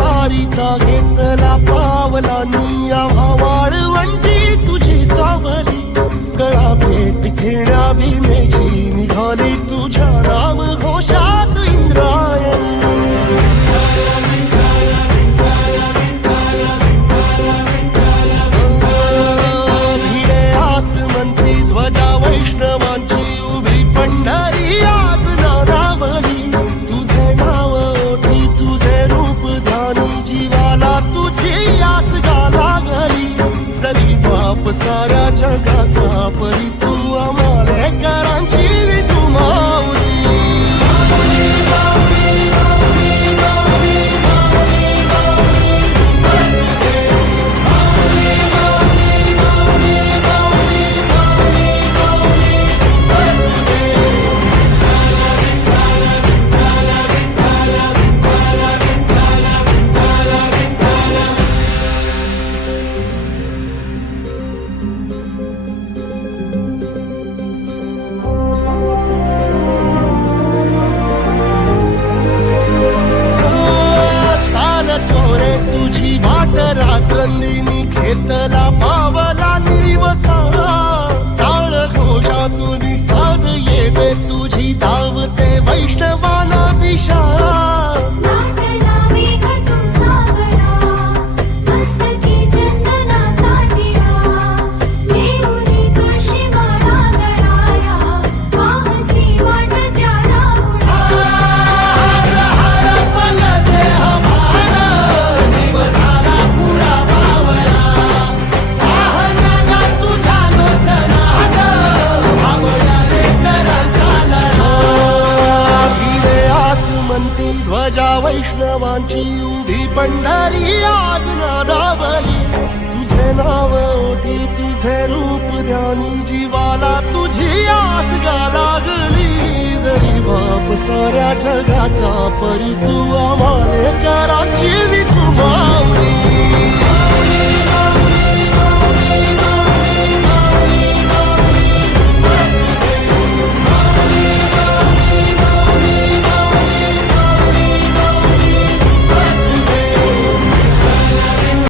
वारीचा घेतला पावला निया वाळवंटी तुझी सावली गळा भेट घेण्या भीमेची निघाली तुझ्या राम घोषात इंद्रायणी भिडे आसमंती ध्वजा वैष्णवांची उभी पंढरी आज नारावली तुझे नाव ओठी तुझे रूप ध्यानी जीवाला तुझी आस गाला गली जरी बाप साऱ्या जगाचा परी तू आमालेकरांची विठू माऊली रात्रंदिनी घेतला पावला निवसा टाळ घोषातून साध येते तुझी धावते वैष्णवाना दिशा ध्वजा वैष्णवांची उभी पंढरी आज नादावली तुझे नाव ओठी तुझे रूप ध्यानी जीवाला तुझी आस गा लागली जरी बाप साऱ्या जगाचा परी तू आमालेकरांची विठू माऊली